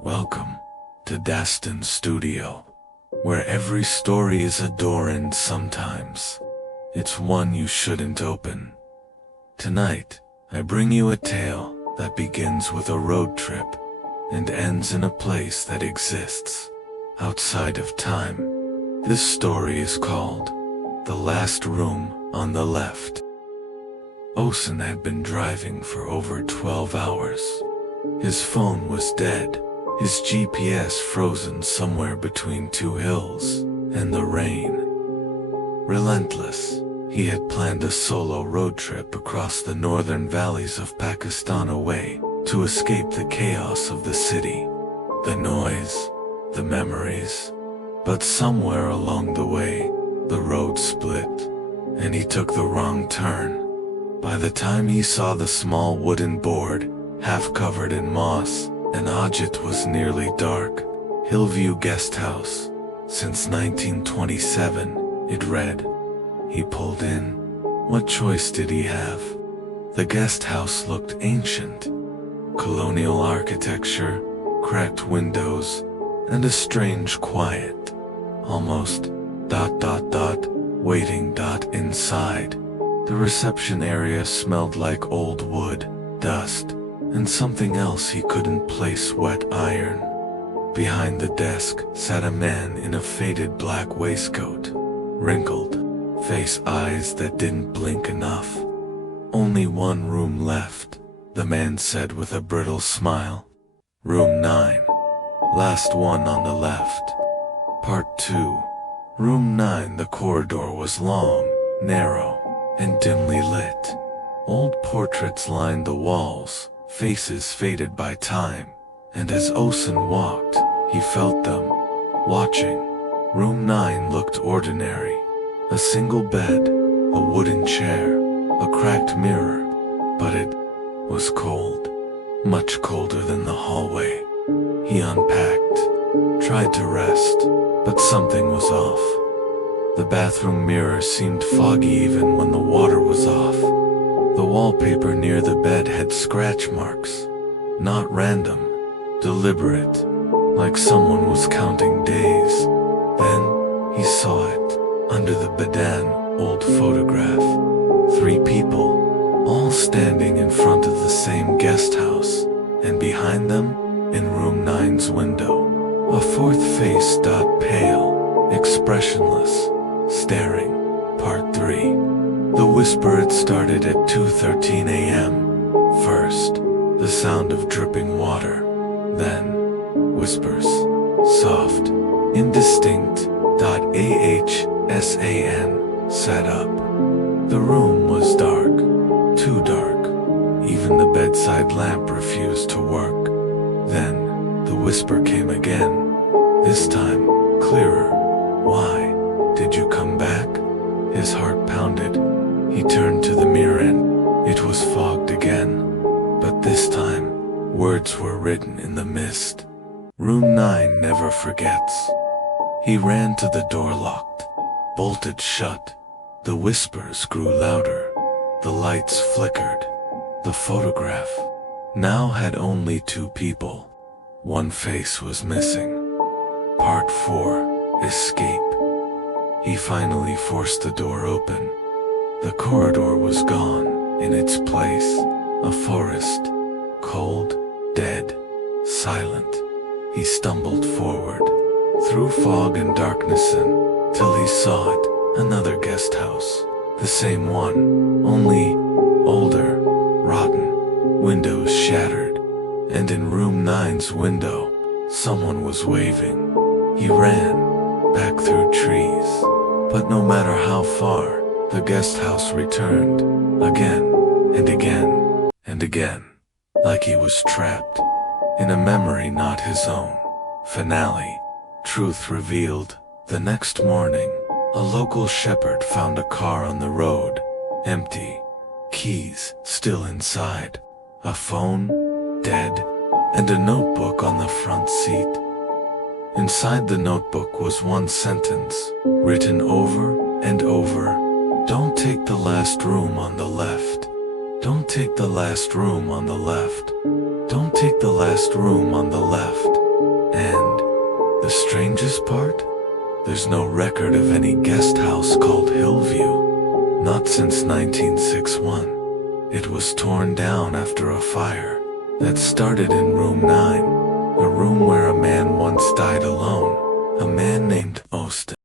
Welcome to Dastaan Studio, where every story is a door and sometimes it's one you shouldn't open. Tonight, I bring you a tale that begins with a road trip and ends in a place that exists outside of time. This story is called The Last Room on the Left. Ahsan had been driving for over 12 hours. His phone was dead, his GPS frozen somewhere between two hills, and the rain. Relentless, he had planned a solo road trip across the northern valleys of Pakistan away to escape the chaos of the city, the noise, the memories. But somewhere along the way, the road split, and he took the wrong turn. By the time he saw the small wooden board, half covered in moss, and Ajit was nearly dark. Hillview Guesthouse. Since 1927, it read. He pulled in. What choice did he have? The guest house looked ancient. Colonial architecture, cracked windows, and a strange quiet. Almost ... waiting ... inside. The reception area smelled like old wood, dust, and something else he couldn't place: wet iron. Behind the desk sat a man in a faded black waistcoat, wrinkled face, eyes that didn't blink enough. Only one room left, the man said with a brittle smile. Room 9. Last one on the left. Part 2. Room 9. The corridor was long, narrow, and dimly lit. Old portraits lined the walls, faces faded by time, and as Ahsan walked, he felt them, watching. Room 9 looked ordinary. A single bed, a wooden chair, a cracked mirror, but it was cold, much colder than the hallway. He unpacked, tried to rest, but something was off. The bathroom mirror seemed foggy even when the water was off. The wallpaper near the bed had scratch marks, not random, deliberate, like someone was counting days. Then, he saw it, under the bedan, old photograph. 3 people, all standing in front of the same guest house, and behind them, in room 9's window, a 4th face, pale, expressionless, staring. Part 3. The whisper. It started at 2:13 a.m. First, the sound of dripping water. Then, whispers. Soft, indistinct. Ahsan sat up. The room was dark. Too dark. Even the bedside lamp refused to work. Then, the whisper came again. This time, clearer. Why did you come back? His heart pounded. He turned to the mirror and it was fogged again. But this time, words were written in the mist. Room 9 never forgets. He ran to the door, locked, bolted shut. The whispers grew louder. The lights flickered. The photograph now had only 2 people. One face was missing. Part 4. Escape. He finally forced the door open. The corridor was gone. In its place, a forest. Cold, dead, silent. He stumbled forward, through fog and darkness until he saw it. Another guest house. The same one, only older, rotten, windows shattered. And in room 9's window, someone was waving. He ran, back through trees. But no matter how far, the guest house returned, again, and again, and again, like he was trapped, in a memory not his own. Finale. Truth revealed. The next morning, a local shepherd found a car on the road, empty, keys still inside, a phone, dead, and a notebook on the front seat. Inside the notebook was one sentence, written over and over. Don't take the last room on the left. Don't take the last room on the left. Don't take the last room on the left. And the strangest part? There's no record of any guest house called Hillview. Not since 1961. It was torn down after a fire that started in room 9, a room where a man once died alone, a man named Ahsan.